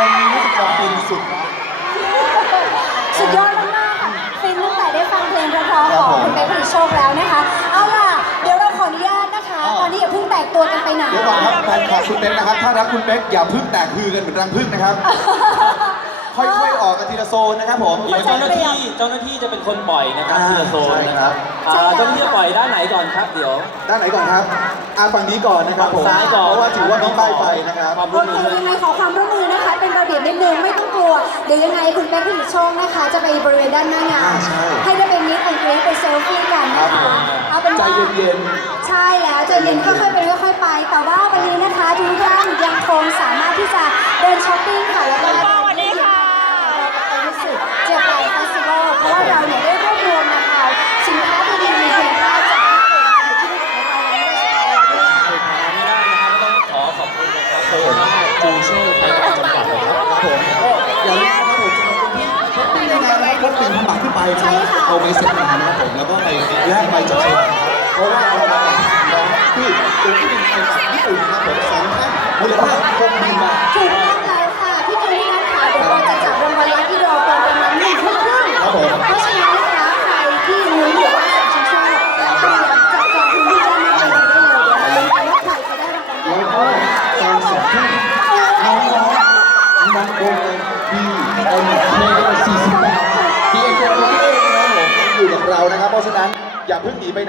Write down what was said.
คนนี้รู้สึกจะฟินสุดสุดยอดมากๆค่ฟินตั้งแต่ได้ฟังเพลงเพราะๆของคุณเป๊กผลิโชคแล้วนะคะ เอาล่ะ เดี๋ยวเราขออนุญาตนะคะ ตอนนี้อย่าพึ่งแตกตัวกันไปไหน เดี๋ยวก่อนครับแฟนคลับคุณเป๊กนะครับ ถ้ารักคุณเป๊กอย่าพึ่งแตกฮือกันเหมือนรังพึ่งนะครับ ค่อยๆออกกันทีละโซนนะครับผมเข้าใจเจ้าหน้าที่เจ้าหน้าที่จะเป็นคนปล่อยนะครับอ่าทีละโซนนะครับใช่อ่าครับเจ้าหน้าที่จะปล่อยด้านไหนก่อนครับเดี๋ยวด้านไหนก่อนครับอ่าฝั่งนี้ก่อนนะครับผมซ้ายก่อนเพราะว่าถือว่ามีป้ายไฟนะครับ ความโอร่วมเคมือด้วยยังไงขอความร่วมมือนะคะ เป็นระเบียบนิดนึงไม่ต้องกลัว เดี๋ยวยังไงคุณแป๊กผลิตโชคนะคะ จะไปบริเวณด้านหน้างานอ่าใช่ให้ได้เป็นมิตรแอนเกรสไปเซลฟี่กันนะครัคะบเอาเป็นใจว่าเย็นใช่แล้วใจเย็นค่อยๆไปค่อยๆไป แต่ว่าวันนี้นะคะทุกท่านยังคงสามารถที่จะเดินช้อปปิ้ง ไปนะใช่ค่ะ เอาไปเซ็ตมานะครับผมแล้วก็ไปแลกใบจับฉลากเพราะว่าเราได้น้องที่ตัวที่เป็นคนจากญี่ปุ่นนะครับผมสองท่านมูลค่าหกหมื่นบาท ถูกต้องแล้วค่ะพี่คิวพี่นัทค่ะเดี๋ยวเราจะจับรางวัลลัคกี้ดรอตอนประมาณหนึ่งทุ่มครึ่งครับผม เพราะฉะนั้นนะคะใครที่ลุ้นหรือว่าสนใจชอบเตรียมจับจองพื้นที่ด้านหน้าเวทีได้เลยเดี๋ยวมาลุ้นกันว่าใครจะได้รางวัล แล้วก็ตอนสองทุ่มน้องๆน้องโอมพีเคสี่สิบแปดพีเอ็มเคสี่สิบแปดนะครับผมอยู่กับ เรานะครับ เพราะฉะนั้นอย่าเพิ่งหนีไปไหน